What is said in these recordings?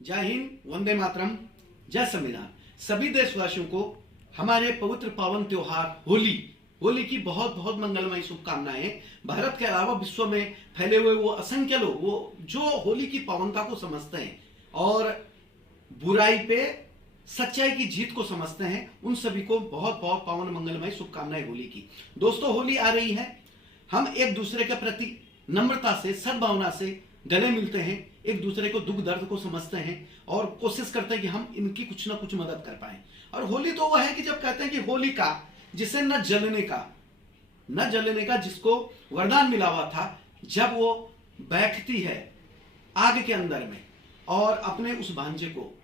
जय हिंद, वंदे मातरम, जय संविधान। सभी देशवासियों को हमारे पवित्र पावन त्योहार होली की बहुत बहुत मंगलमय शुभकामनाएं। भारत के अलावा विश्व में फैले हुए वो असंख्य लोग वो जो होली की पावनता को समझते हैं और बुराई पे सच्चाई की जीत को समझते हैं, उन सभी को बहुत बहुत पावन मंगलमय शुभकामनाएं होली की। दोस्तों, होली आ रही है, हम एक दूसरे के प्रति नम्रता से, सद्भावना से गले मिलते हैं, एक दूसरे को दुख दर्द को समझते हैं और कोशिश करते हैं कि हम इनकी कुछ ना कुछ मदद कर पाए। और होली तो वह है कि जब कहते हैं कि होली का, जिसे न जलने का जिसको वरदान मिला हुआ था, जब वो बैठती है आग के अंदर में और अपने उस भांजे को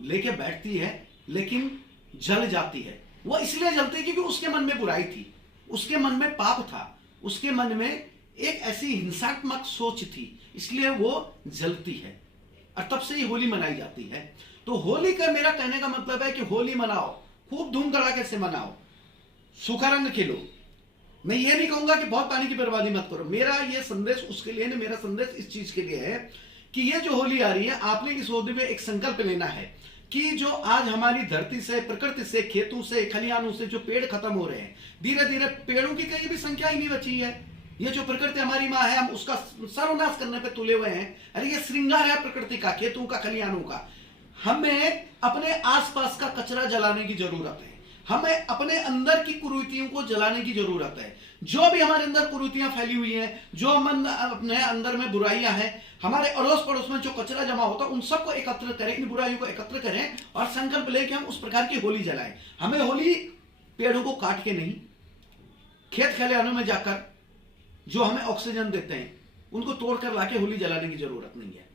लेके बैठती है, लेकिन जल जाती है। वो इसलिए जलती क्योंकि उसके मन में बुराई थी, उसके मन में पाप था, उसके मन में एक ऐसी हिंसात्मक सोच थी, इसलिए वो जलती है और तब से ही होली मनाई जाती है। तो होली का मेरा कहने का मतलब है कि होली मनाओ, खूब धूम धड़ाके से मनाओ, सूखा रंग खेलो। मैं ये नहीं कहूंगा कि बहुत पानी की बर्बादी मत करो। मेरा ये संदेश उसके लिए नहीं, मेरा संदेश इस चीज के लिए है कि ये जो होली आ रही है, आपने इस होली में एक संकल्प लेना है कि जो आज हमारी धरती से, प्रकृति से, खेतों से, खलिहानों से जो पेड़ खत्म हो रहे हैं, धीरे धीरे पेड़ों की कहीं भी संख्या ही नहीं बची है। ये जो प्रकृति हमारी माँ है, हम उसका सर्वनाश करने पे तुले हुए हैं। अरे ये श्रृंगार है प्रकृति का, खेतों का, खलिहानों का। हमें अपने आसपास का कचरा जलाने की जरूरत है, हमें अपने अंदर की कुरीतियों को जलाने की जरूरत है। जो भी हमारे अंदर कुरीतियां फैली हुई हैं, जो हम अपने अंदर में बुराइयां हैं, हमारे अड़ोस पड़ोस में जो कचरा जमा होता है, उन सबको एकत्र करें, इन बुराइयों को एकत्र करें और संकल्प लें कि हम उस प्रकार की होली जलाएं। हमें होली पेड़ों को काट के नहीं, खेत खलिहानों में जाकर जो हमें ऑक्सीजन देते हैं उनको तोड़कर लाके होली जलाने की जरूरत नहीं है।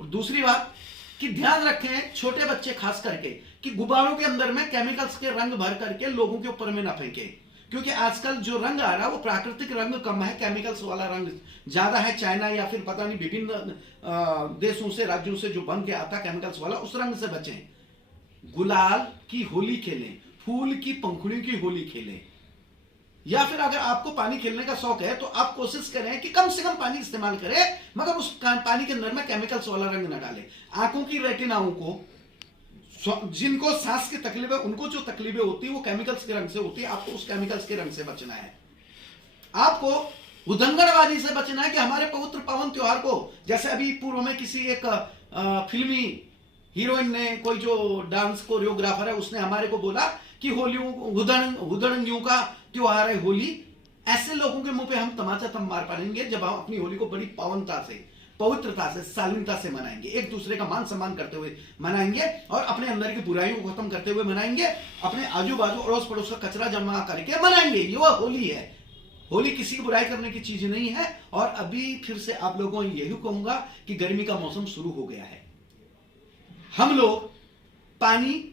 और दूसरी बात कि ध्यान रखें, छोटे बच्चे खास करके, कि गुब्बारों के अंदर में केमिकल्स के रंग भर करके लोगों के ऊपर में ना फेंके, क्योंकि आजकल जो रंग आ रहा है वो प्राकृतिक रंग कम है, केमिकल्स वाला रंग ज्यादा है। चाइना या फिर पता नहीं विभिन्न देशों से, राज्यों से जो बन के आता केमिकल्स वाला, उस रंग से बचें। गुलाल की होली खेलें, फूल की पंखुड़ियों की होली खेलें। या फिर अगर आपको पानी खेलने का शौक है तो आप कोशिश करें कि कम से कम पानी इस्तेमाल करें, मगर उस पानी के अंदर में केमिकल्स वाला रंग न डालें। आंखों की रेटिनाओं को, जिनको सांस की तकलीफ है, उनको जो तकलीफें होती है वो केमिकल्स के रंग से होती है। आपको उस केमिकल्स के रंग से बचना है। आपको उदंगरबाजी से बचना है कि हमारे पवित्र पावन त्योहार को, जैसे अभी पूर्व में किसी एक फिल्मी हीरोइन ने, कोई जो डांस कोरियोग्राफर है, उसने हमारे को बोला कि हुदड़ंगियों का त्योहार है होली। ऐसे लोगों के मुंह पे हम तमाचा तब मार पाएंगे जब हम अपनी होली को बड़ी पावनता से, पवित्रता से, शालीनता से मनाएंगे, एक दूसरे का मान सम्मान करते हुए मनाएंगे और अपने अंदर की बुराइयों को खत्म करते हुए मनाएंगे, अपने आजू बाजू अड़ोस पड़ोस का कचरा जमा करके मनाएंगे। ये वो होली है। होली किसी की बुराई करने की चीज नहीं है। और अभी फिर से आप लोगों को यही कहूंगा कि गर्मी का मौसम शुरू हो गया है। हम लोग पानी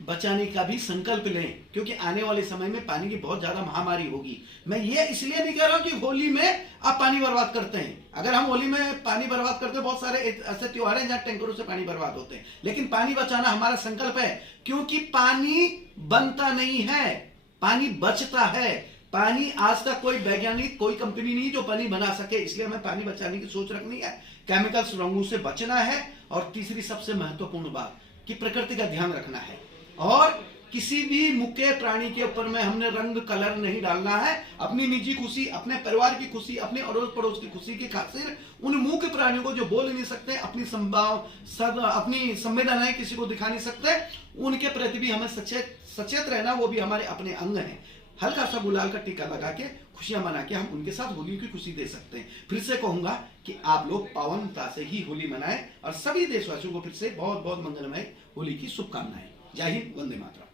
बचाने का भी संकल्प लें, क्योंकि आने वाले समय में पानी की बहुत ज्यादा महामारी होगी। मैं ये इसलिए नहीं कह रहा हूं कि होली में आप पानी बर्बाद करते हैं। अगर हम होली में पानी बर्बाद करते हैं, बहुत सारे ऐसे त्योहार हैं जहां टैंकरों से पानी बर्बाद होते हैं, लेकिन पानी बचाना हमारा संकल्प है, क्योंकि पानी बनता नहीं है, पानी बचता है। पानी आज तक कोई वैज्ञानिक, कोई कंपनी नहीं जो पानी बना सके, इसलिए हमें पानी बचाने की सोच रखनी है, केमिकल्स रंगों से बचना है। और तीसरी सबसे महत्वपूर्ण बात कि प्रकृति का ध्यान रखना है और किसी भी मुक्के प्राणी के ऊपर में हमने रंग कलर नहीं डालना है। अपनी निजी खुशी, अपने परिवार की खुशी, अपने अड़ोस पड़ोस की खुशी की खातिर उन मूक प्राणियों को जो बोल नहीं सकते, अपनी संवेदनाएं किसी को दिखा नहीं सकते, उनके प्रति भी हमें सचेत रहना। वो भी हमारे अपने अंग हैं। हल्का सा गुलाल का टीका लगा के, खुशियां मना के हम उनके साथ होली की खुशी दे सकते हैं। फिर से कहूंगा कि आप लोग पावनता से ही होली मनाएं और सभी देशवासियों को फिर से बहुत बहुत मंगलमय होली की शुभकामनाएं। जय हिंद, वंदे मातरम।